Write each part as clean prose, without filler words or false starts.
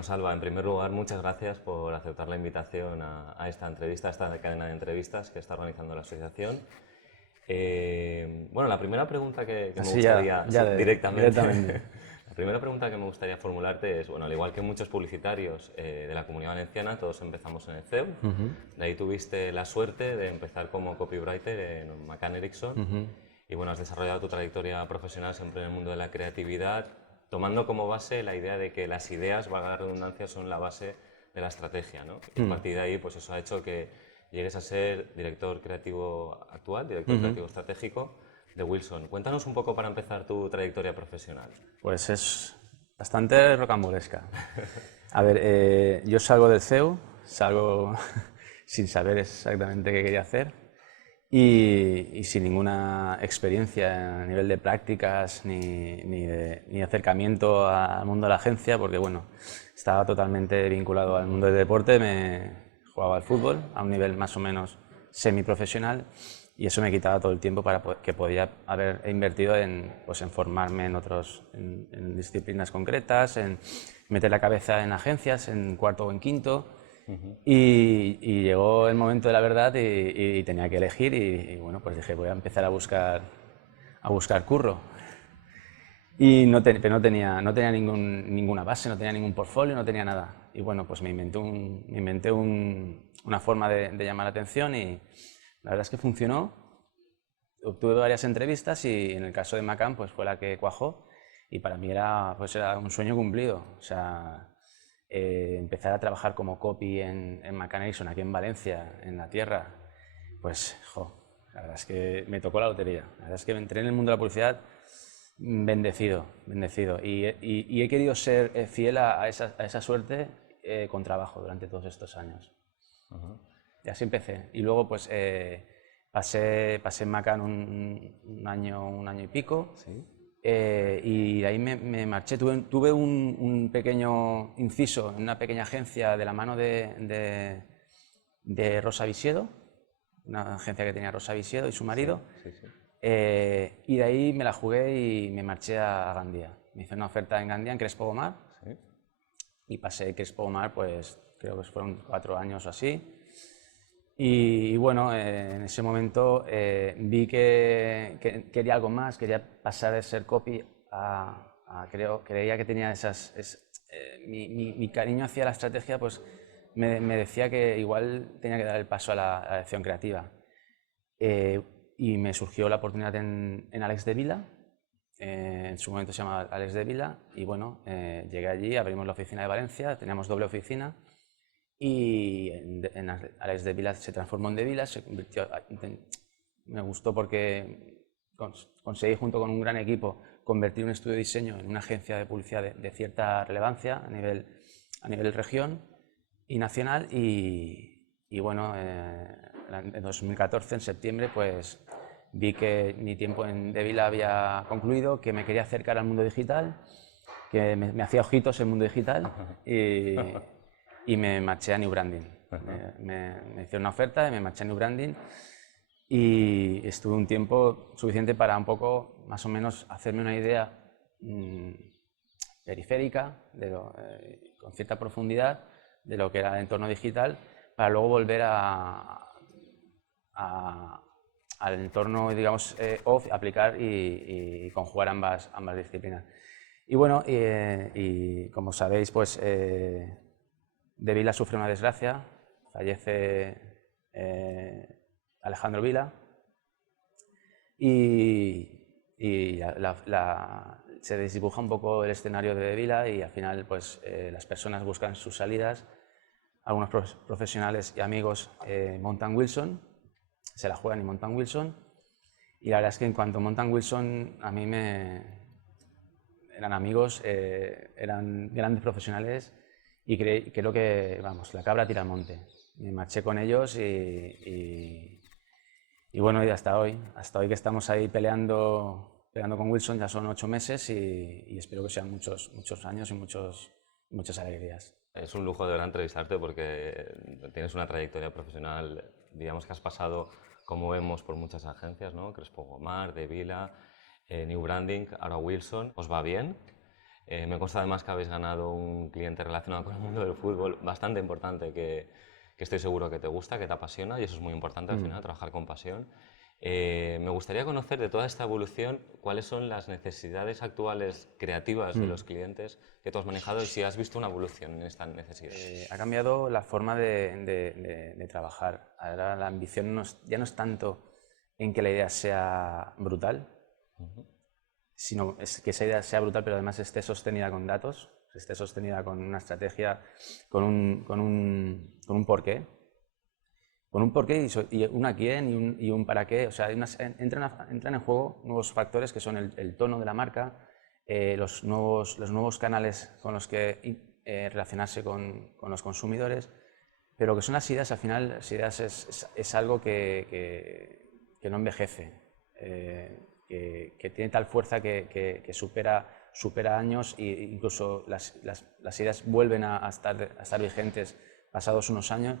Bueno, Salva, en primer lugar, muchas gracias por aceptar la invitación a esta entrevista, a esta cadena de entrevistas que está organizando la asociación. Bueno, la primera pregunta que me Así ya, gustaría, ya sí, directamente, directamente. la primera pregunta que me gustaría formularte es, bueno, al igual que muchos publicitarios de la Comunidad Valenciana, todos empezamos en el CEU. De ahí tuviste la suerte de empezar como copywriter en McCann Erickson. Y bueno, has desarrollado tu trayectoria profesional siempre en el mundo de la creatividad, tomando como base la idea de que las ideas, valga la redundancia, son la base de la estrategia, ¿no? Y a partir de ahí, pues eso ha hecho que llegues a ser director creativo actual, director creativo estratégico de Wilson. Cuéntanos un poco para empezar tu trayectoria profesional. Pues es bastante rocambolesca. A ver, yo salgo del CEU, salgo sin saber exactamente qué quería hacer y sin ninguna experiencia a nivel de prácticas ni acercamiento al mundo de la agencia, porque bueno, estaba totalmente vinculado al mundo del deporte, me jugaba al fútbol a un nivel más o menos semiprofesional y eso me quitaba todo el tiempo que podía haber invertido pues en formarme en disciplinas concretas, en meter la cabeza en agencias, en cuarto o en quinto. Y llegó el momento de la verdad y tenía que elegir y bueno, pues dije, voy a empezar a buscar curro. Pero no tenía ninguna base, no tenía ningún portfolio, no tenía nada. Y bueno, pues me inventé una forma de llamar la atención y la verdad es que funcionó. Obtuve varias entrevistas y en el caso de McCann pues fue la que cuajó y para mí era un sueño cumplido. O sea, empezar a trabajar como copy en McCann Erickson aquí en Valencia, en la tierra, pues la verdad es que me tocó la lotería. La verdad es que entré en el mundo de la publicidad bendecido. Y he querido ser fiel a esa suerte con trabajo durante todos estos años. Y así empecé. Y luego pues pasé en McCann un año y pico. ¿Sí? Y de ahí me marché. Tuve un pequeño inciso en una pequeña agencia de la mano de Rosa Visiedo, una agencia que tenía Rosa Visiedo y su marido. Sí, sí. Y de ahí me la jugué y me marché a Gandía. Me hice una oferta en Gandía, en Crespo Gomar, Sí. y pasé Crespo Gomar, pues creo que fueron 4 años o así. Y bueno, en ese momento vi que quería algo más, quería pasar de ser copy creía que tenía mi cariño hacia la estrategia, pues me decía que igual tenía que dar el paso a la dirección creativa. Y me surgió la oportunidad en Alex de Vila, en su momento se llamaba Alex de Vila, y bueno, llegué allí, abrimos la oficina de Valencia, teníamos doble oficina, y en Alex de Vila se transformó en de Vila, me gustó porque conseguí junto con un gran equipo convertir un estudio de diseño en una agencia de publicidad de cierta relevancia a nivel región y nacional y bueno, en 2014, en septiembre, pues vi que mi tiempo en De Vila había concluido, que me quería acercar al mundo digital, que me hacía ojitos el mundo digital y me marché a New Branding. Me hicieron una oferta y me marché a New Branding y estuve un tiempo suficiente para un poco, más o menos, hacerme una idea periférica, con cierta profundidad, de lo que era el entorno digital, para luego volver al entorno, digamos, off, aplicar y conjugar ambas disciplinas. Y bueno, y como sabéis, pues De Vila sufre una desgracia, fallece Alejandro Vila y se desdibuja un poco el escenario de Vila y al final pues las personas buscan sus salidas. Algunos profesionales y amigos montan Wilson, se la juegan y montan Wilson. Y la verdad es que en cuanto montan Wilson, a mí eran amigos, eran grandes profesionales y creo que, vamos, la cabra tira al monte. Me marché con ellos y bueno, y hasta hoy que estamos ahí peleando con Wilson, ya son 8 meses y espero que sean muchos años y muchas alegrías. Es un lujo de verdad entrevistarte porque tienes una trayectoria profesional, digamos que has pasado, como vemos, por muchas agencias, ¿no? Crespo Gomar, De Vila, New Branding, ahora Wilson. ¿Os va bien? Me consta además que habéis ganado un cliente relacionado con el mundo del fútbol bastante importante que estoy seguro que te gusta, que te apasiona y eso es muy importante al final, trabajar con pasión. Me gustaría conocer de toda esta evolución cuáles son las necesidades actuales creativas de los clientes que tú has manejado y si has visto una evolución en estas necesidades. Ha cambiado la forma de trabajar. Ahora la ambición ya no es tanto en que la idea sea brutal, sino es que esa idea sea brutal, pero además esté sostenida con datos, esté sostenida con una estrategia, con un porqué. Con un porqué y un a quién y un para qué. O sea, entran en juego nuevos factores que son el tono de la marca, los nuevos canales con los que relacionarse con los consumidores, pero que son las ideas, al final, las ideas es algo que no envejece, que tiene tal fuerza que supera años e incluso las ideas vuelven a estar vigentes pasados unos años.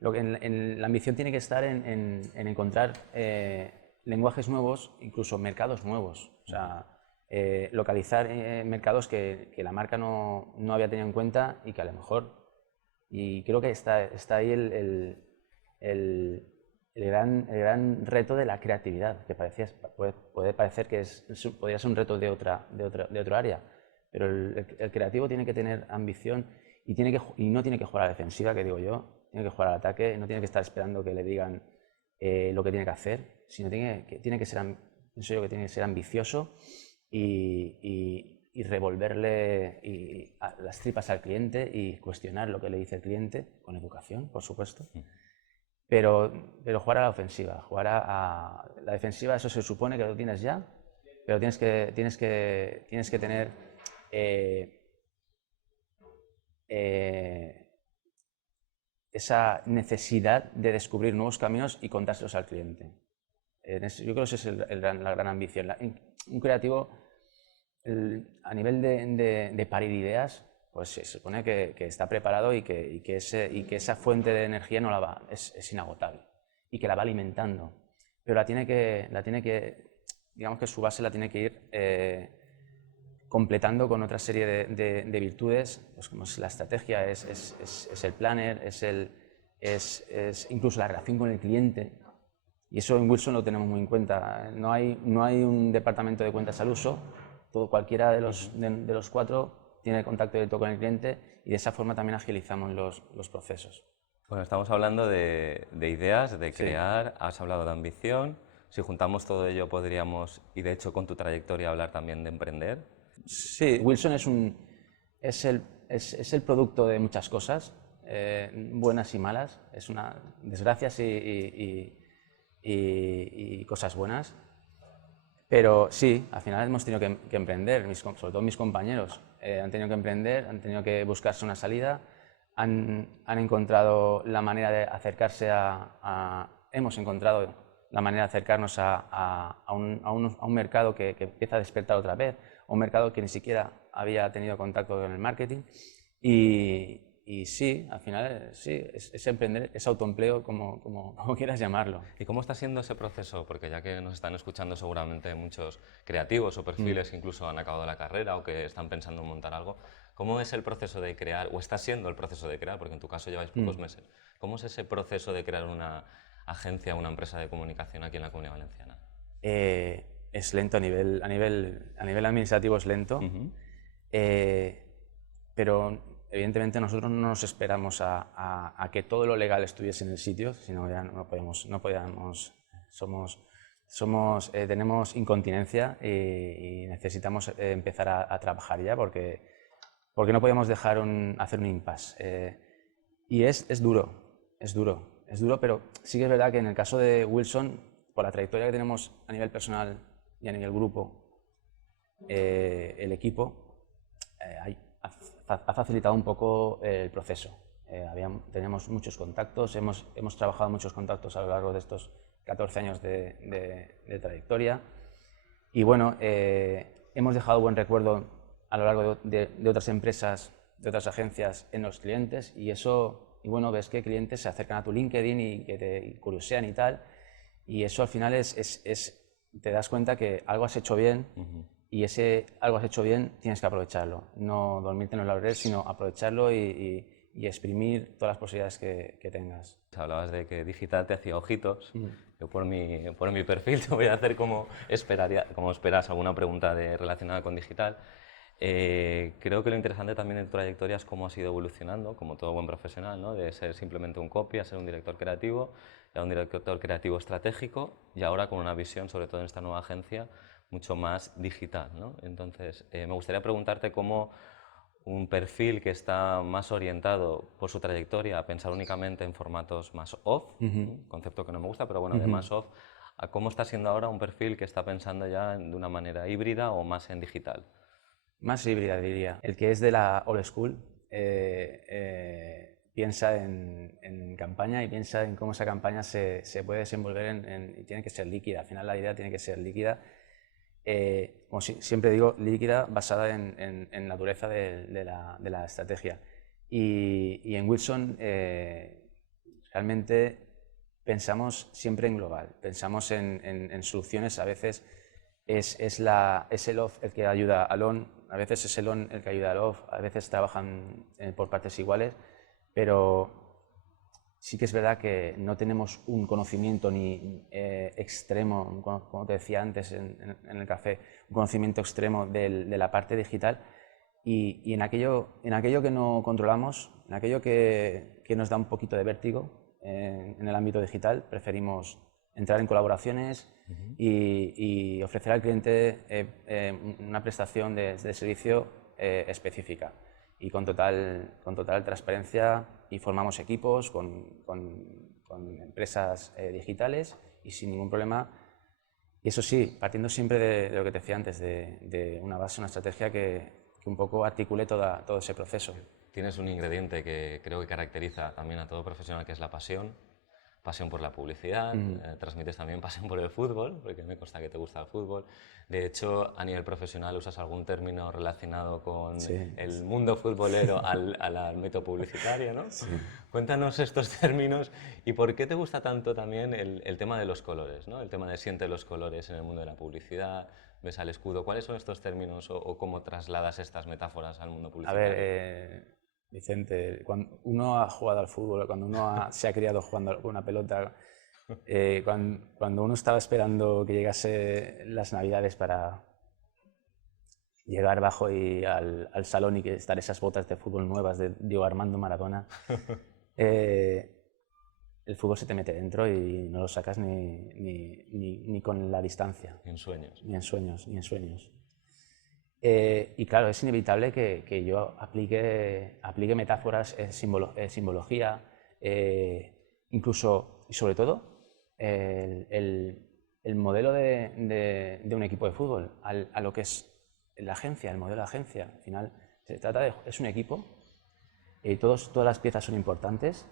La ambición tiene que estar en encontrar lenguajes nuevos, incluso mercados nuevos. O sea, localizar mercados que la marca no había tenido en cuenta y que a lo mejor... Y creo que está ahí el gran reto de la creatividad, que puede parecer que podría ser un reto de otro área, pero el creativo tiene que tener ambición y no tiene que jugar a la defensiva, que digo yo, tiene que jugar al ataque, no tiene que estar esperando que le digan lo que tiene que hacer, sino tiene que ser ambicioso y revolverle las tripas al cliente y cuestionar lo que le dice el cliente, con educación, por supuesto, pero jugar a la ofensiva, jugar a la defensiva, eso se supone que lo tienes ya, pero tienes que tener esa necesidad de descubrir nuevos caminos y contárselos al cliente. Yo creo que esa es la gran ambición. Un creativo, a nivel de parir ideas, pues se supone que está preparado y que esa fuente de energía es inagotable y que la va alimentando. Pero digamos que su base la tiene que ir completando con otra serie de virtudes, pues como es la estrategia, es el planner, es incluso la relación con el cliente. Y eso en Wilson lo tenemos muy en cuenta. No hay un departamento de cuentas al uso. Cualquiera de los cuatro tiene contacto directo con el cliente y de esa forma también agilizamos los procesos. Bueno, estamos hablando de ideas, de crear, has hablado de ambición. Si juntamos todo ello podríamos, y de hecho con tu trayectoria, hablar también de emprender. Sí, Wilson es el producto de muchas cosas, buenas y malas, es una desgracias y cosas buenas. Pero sí, al final hemos tenido que emprender, sobre todo mis compañeros han tenido que emprender, han tenido que buscarse una salida, han encontrado la manera de acercarse hemos encontrado la manera de acercarnos a un mercado que empieza a despertar otra vez, a un mercado que ni siquiera había tenido contacto con el marketing. Y sí, al final sí, es emprender, es autoempleo, como quieras llamarlo. ¿Y cómo está siendo ese proceso? Porque ya que nos están escuchando seguramente muchos creativos o perfiles que incluso han acabado la carrera o que están pensando en montar algo, ¿cómo es el proceso de crear, o está siendo el proceso de crear, porque en tu caso lleváis pocos meses, cómo es ese proceso de crear una agencia, una empresa de comunicación aquí en la Comunidad Valenciana? Es lento a nivel administrativo, es lento, pero evidentemente nosotros no nos esperamos a que todo lo legal estuviese en el sitio, sino ya no podíamos, tenemos incontinencia y necesitamos empezar a trabajar ya porque no podíamos dejar hacer un impasse. Y es duro, pero sí que es verdad que en el caso de Wilson, por la trayectoria que tenemos a nivel personal y a nivel grupo, el equipo ha facilitado un poco el proceso. Teníamos muchos contactos, hemos trabajado muchos contactos a lo largo de estos 14 años de trayectoria y bueno, hemos dejado buen recuerdo a lo largo de otras empresas, de otras agencias en los clientes y bueno, ves que clientes se acercan a tu LinkedIn y que te curiosean y tal y eso al final te das cuenta que algo has hecho bien y ese algo has hecho bien, tienes que aprovecharlo. No dormirte en los laureles, sino aprovecharlo y exprimir todas las posibilidades que tengas. Hablabas de que digital te hacía ojitos. Yo por mi perfil te voy a hacer como esperas alguna pregunta relacionada con digital. Creo que lo interesante también de tu trayectoria es cómo has ido evolucionando, como todo buen profesional, ¿no? De ser simplemente un copy a ser un director creativo, a un director creativo estratégico y ahora con una visión, sobre todo en esta nueva agencia, mucho más digital, ¿no? Entonces, me gustaría preguntarte cómo un perfil que está más orientado por su trayectoria a pensar únicamente en formatos más off, concepto que no me gusta, pero bueno, de más off, a cómo está siendo ahora un perfil que está pensando ya de una manera híbrida o más en digital. Más híbrida, diría. El que es de la old school piensa en campaña y piensa en cómo esa campaña se puede desenvolver y tiene que ser líquida. Al final la idea tiene que ser líquida. Como siempre digo, líquida basada en la dureza de la estrategia. Y en Wilson realmente pensamos siempre en global, pensamos en soluciones. A veces es el off el que ayuda al on, a veces es el on el que ayuda al off, a veces trabajan por partes iguales, pero sí que es verdad que no tenemos un conocimiento ni extremo, como te decía antes en el café, un conocimiento extremo de la parte digital y en aquello que no controlamos, en aquello que nos da un poquito de vértigo en el ámbito digital, preferimos entrar en colaboraciones y ofrecer al cliente una prestación de servicio específica y con total transparencia, y formamos equipos con empresas digitales y sin ningún problema. Y eso sí, partiendo siempre de lo que te decía antes, de una base, una estrategia que un poco articule todo ese proceso. Tienes un ingrediente que creo que caracteriza también a todo profesional, que es la pasión por la publicidad, transmites también pasión por el fútbol, porque me consta que te gusta el fútbol. De hecho, a nivel profesional usas algún término relacionado con el mundo futbolero al ámbito publicitario, ¿no? Sí. Cuéntanos estos términos y por qué te gusta tanto también el tema de los colores, ¿no? El tema de siente los colores en el mundo de la publicidad, ves al escudo. ¿Cuáles son estos términos o cómo trasladas estas metáforas al mundo publicitario? A ver, Vicente, cuando uno ha jugado al fútbol, cuando uno se ha criado jugando con una pelota, cuando uno estaba esperando que llegase las Navidades para llegar bajo al salón y que estar esas botas de fútbol nuevas de Diego Armando Maradona, el fútbol se te mete dentro y no lo sacas ni con la distancia. Ni en sueños. Ni en sueños, ni en sueños. Y claro, es inevitable que yo aplique metáforas, simbología, incluso y sobre todo el modelo de un equipo de fútbol a lo que es la agencia, el modelo de agencia. Al final se trata es un equipo y todas las piezas son importantes.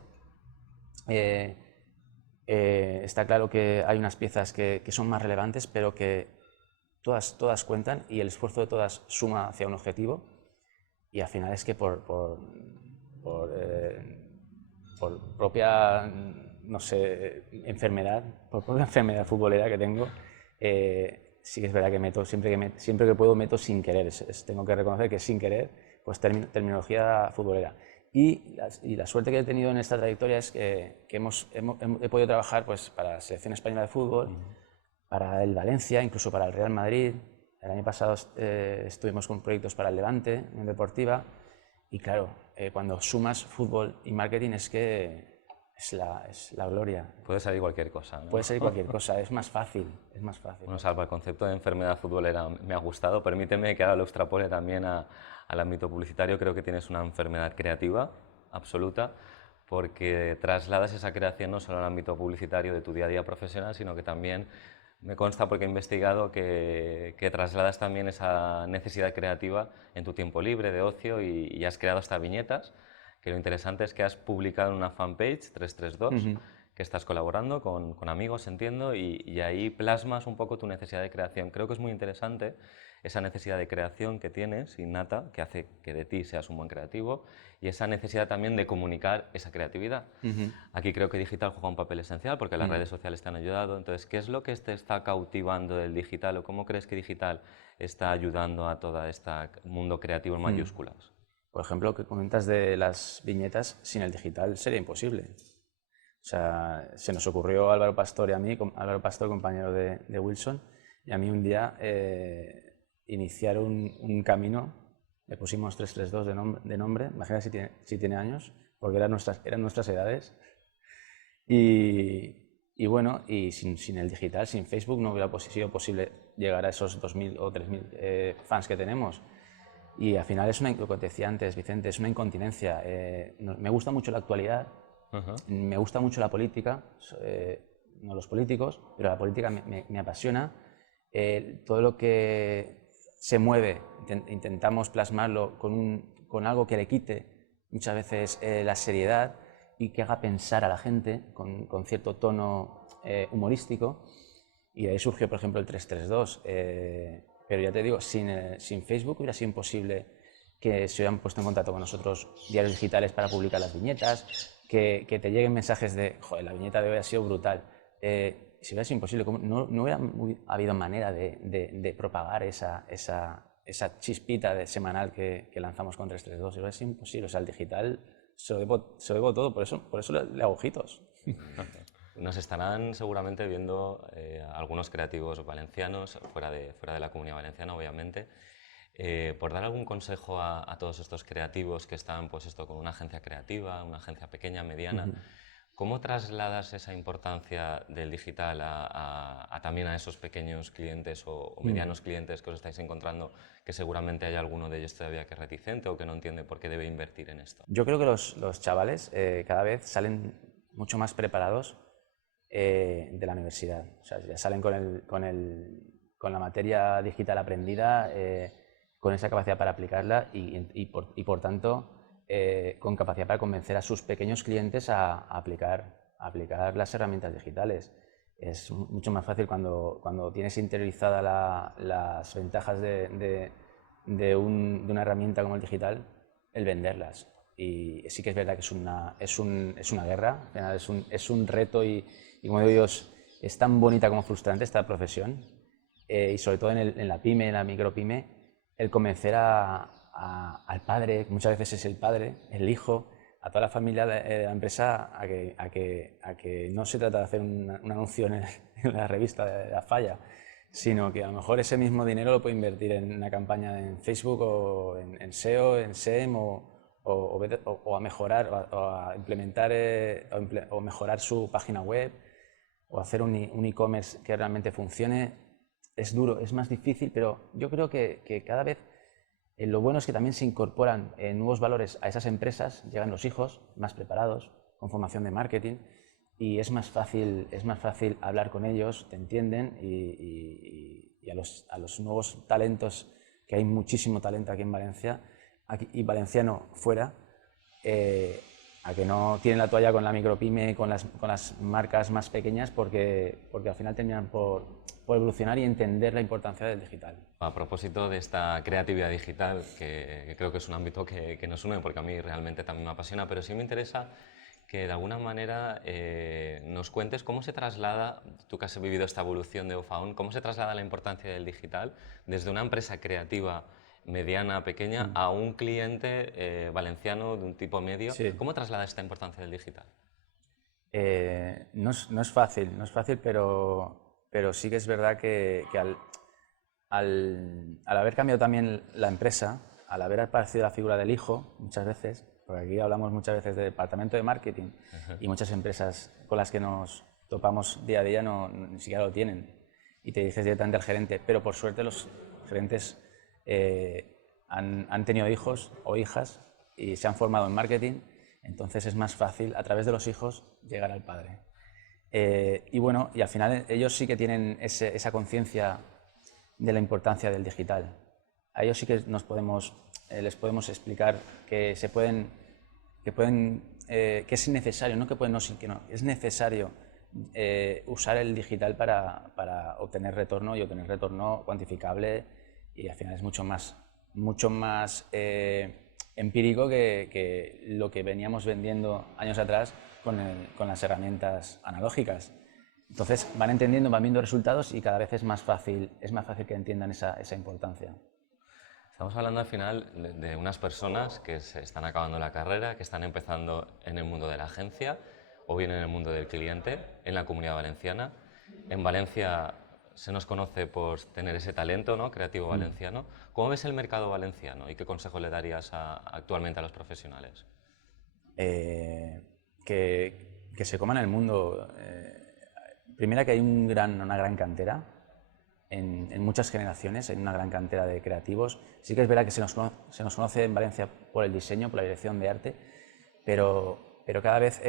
Está claro que hay unas piezas que son más relevantes, pero que todas cuentan y el esfuerzo de todas suma hacia un objetivo, y al final es que por propia, no sé, por propia enfermedad futbolera que tengo, sí que es verdad que meto, siempre que puedo meto sin querer, tengo que reconocer que sin querer, pues terminología futbolera. Y la suerte que he tenido en esta trayectoria es que he podido trabajar pues, para la Selección Española de Fútbol, para el Valencia, incluso para el Real Madrid. El año pasado estuvimos con proyectos para el Levante, en Deportiva, y claro, cuando sumas fútbol y marketing es que es la gloria. Puede salir cualquier cosa, ¿no? Puede salir cualquier cosa, es más fácil. Bueno, Salva, el concepto de enfermedad futbolera me ha gustado. Permíteme que ahora lo extrapole también al ámbito publicitario. Creo que tienes una enfermedad creativa absoluta, porque trasladas esa creación no solo al ámbito publicitario de tu día a día profesional, sino que también me consta, porque he investigado, que trasladas también esa necesidad creativa en tu tiempo libre, de ocio, y has creado hasta viñetas, que lo interesante es que has publicado en una fanpage, 332, que estás colaborando con amigos, entiendo, y ahí plasmas un poco tu necesidad de creación. Creo que es muy interesante esa necesidad de creación que tienes innata, que hace que de ti seas un buen creativo, y esa necesidad también de comunicar esa creatividad. Aquí creo que digital juega un papel esencial porque las redes sociales te han ayudado. Entonces, ¿qué es lo que te está cautivando del digital o cómo crees que digital está ayudando a todo este mundo creativo en mayúsculas? Por ejemplo, lo que comentas de las viñetas, sin el digital sería imposible. O sea, se nos ocurrió a Álvaro Pastor y a mí, Álvaro Pastor, compañero de Wilson, y a mí un día iniciar un camino. Le pusimos 332 de nombre, imagínate si tiene años, porque eran nuestras edades. Y bueno, y sin el digital, sin Facebook, no hubiera sido posible llegar a esos 2.000 o 3.000 fans que tenemos. Y al final es lo que te decía antes, Vicente, es una incontinencia. Me gusta mucho la actualidad, me gusta mucho la política, no los políticos, pero la política me apasiona. Todo lo que se mueve, intentamos plasmarlo con algo que le quite muchas veces la seriedad y que haga pensar a la gente con cierto tono humorístico. Y de ahí surgió, por ejemplo, el 332. Pero ya te digo, sin Facebook hubiera sido imposible que se hubieran puesto en contacto con nosotros diarios digitales para publicar las viñetas, que te lleguen mensajes de, joder, la viñeta de hoy ha sido brutal. Si hubiera sido imposible, no hubiera habido manera de propagar esa chispita semanal que lanzamos con 332. Hubiera sido imposible. O sea, el digital se lo debo todo, por eso le hago ojitos. Nos estarán seguramente viendo algunos creativos valencianos, fuera de la Comunidad Valenciana, obviamente. Por dar algún consejo a todos estos creativos que están pues con una agencia creativa, una agencia pequeña, mediana, ¿cómo trasladas esa importancia del digital también a esos pequeños clientes o medianos clientes que os estáis encontrando, que seguramente hay alguno de ellos todavía que es reticente o que no entiende por qué debe invertir en esto? Yo creo que los chavales cada vez salen mucho más preparados de la universidad. O sea, ya salen con la materia digital aprendida, con esa capacidad para aplicarla y por tanto con capacidad para convencer a sus pequeños clientes a aplicar las herramientas digitales. Es mucho más fácil cuando tienes interiorizadas las ventajas de una herramienta como el digital, el venderlas. Y sí que es verdad que es una guerra, es un reto y como digo yo, es tan bonita como frustrante esta profesión y sobre todo en la pyme, en la micropyme, el convencer al padre, que muchas veces es el padre, el hijo, a toda la familia de la empresa a que no se trata de hacer un anuncio en la revista de la falla, sino que a lo mejor ese mismo dinero lo puede invertir en una campaña en Facebook o en SEO, en SEM o a mejorar o a implementar o mejorar su página web o hacer un e-commerce que realmente funcione. Es duro, es más difícil, pero yo creo que cada vez lo bueno es que también se incorporan nuevos valores a esas empresas, llegan los hijos más preparados, con formación de marketing, y es más fácil hablar con ellos, te entienden, y a los nuevos talentos, que hay muchísimo talento aquí en Valencia, y valenciano fuera, a que no tienen la toalla con la micropyme, con las marcas más pequeñas, porque al final terminan por evolucionar y entender la importancia del digital. A propósito de esta creatividad digital, que creo que es un ámbito que nos une, porque a mí realmente también me apasiona, pero sí me interesa que de alguna manera nos cuentes cómo se traslada, tú que has vivido esta evolución de Ofaon, cómo se traslada la importancia del digital desde una empresa creativa mediana, pequeña, a un cliente valenciano de un tipo medio. Sí. ¿Cómo traslada esta importancia del digital? No es fácil, pero sí que es verdad que al haber cambiado también la empresa, al haber aparecido la figura del hijo, muchas veces, porque aquí hablamos muchas veces de departamento de marketing y muchas empresas con las que nos topamos día a día ni siquiera lo tienen y te dices directamente al gerente, pero por suerte los gerentes han tenido hijos o hijas y se han formado en marketing, entonces es más fácil a través de los hijos llegar al padre. Y bueno, y al final ellos sí que tienen esa conciencia de la importancia del digital. A ellos sí que les podemos explicar que es necesario, no que pueden, no, sí que no, es necesario usar el digital para obtener retorno y obtener retorno cuantificable y al final es mucho más empírico que lo que veníamos vendiendo años atrás con las herramientas analógicas. Entonces van entendiendo, van viendo resultados y cada vez es más fácil que entiendan esa importancia. Estamos hablando al final de unas personas que se están acabando la carrera, que están empezando en el mundo de la agencia o bien en el mundo del cliente, en la Comunidad Valenciana. En Valencia se nos conoce por tener ese talento, ¿no?, creativo valenciano. ¿Cómo ves el mercado valenciano y qué consejo le darías actualmente a los profesionales? Que se coman el mundo. Primero, que hay una gran cantera. En muchas generaciones hay una gran cantera de creativos. Sí que es verdad que se nos conoce en Valencia por el diseño, por la dirección de arte, pero cada vez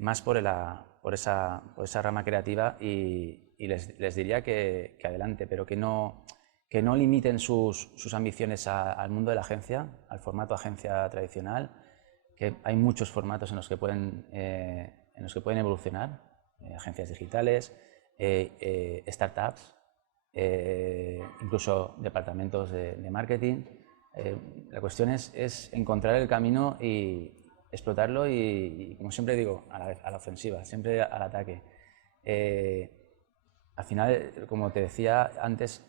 más por esa rama creativa y les diría que adelante, pero que no limiten sus ambiciones al mundo de la agencia, al formato agencia tradicional, que hay muchos formatos en los que pueden evolucionar, agencias digitales, startups, incluso departamentos de marketing. La cuestión es encontrar el camino y explotarlo y como siempre digo, a la ofensiva, siempre al ataque. Al final, como te decía antes,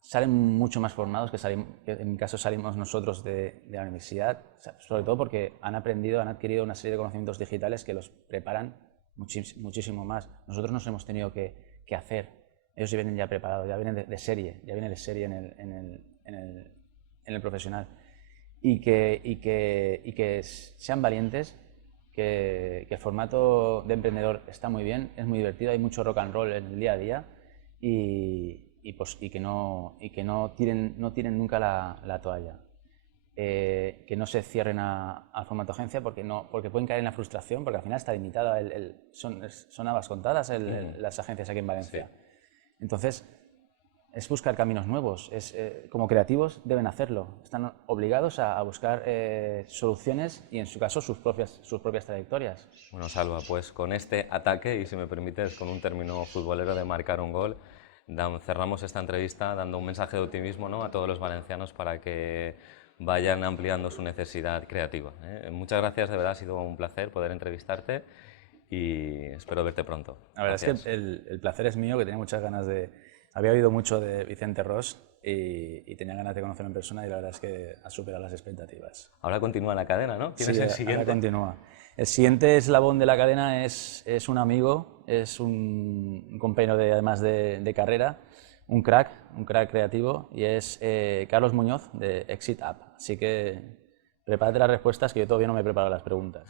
salen mucho más formados que en mi caso salimos nosotros de la universidad, sobre todo porque han adquirido una serie de conocimientos digitales que los preparan muchísimo más. Nosotros nos hemos tenido que hacer. Ellos ya vienen ya preparados, ya vienen de serie en el profesional. Y que sean valientes, que el formato de emprendedor está muy bien, es muy divertido, hay mucho rock and roll en el día a día y que no tiren nunca la toalla. Que no se cierren al formato agencia porque pueden caer en la frustración, porque al final está limitada, son habas contadas las agencias aquí en Valencia. Sí. Entonces, es buscar caminos nuevos. Como creativos deben hacerlo. Están obligados a buscar soluciones y, en su caso, sus propias trayectorias. Bueno, Salva, pues con este ataque, y si me permites, con un término futbolero de marcar un gol, cerramos esta entrevista dando un mensaje de optimismo, ¿no?, a todos los valencianos para que vayan ampliando su necesidad creativa. Muchas gracias, de verdad, ha sido un placer poder entrevistarte y espero verte pronto. La verdad es que el placer es mío, que tenía muchas ganas Había oído mucho de Vicente Ros y tenía ganas de conocerlo en persona y la verdad es que ha superado las expectativas. Ahora continúa la cadena, ¿no? ¿Tienes el siguiente? Ahora continúa. El siguiente eslabón de la cadena es un amigo, es un compañero además de carrera, un crack creativo, y es Carlos Muñoz de Exit App. Así que prepárate las respuestas, que yo todavía no me he preparado las preguntas.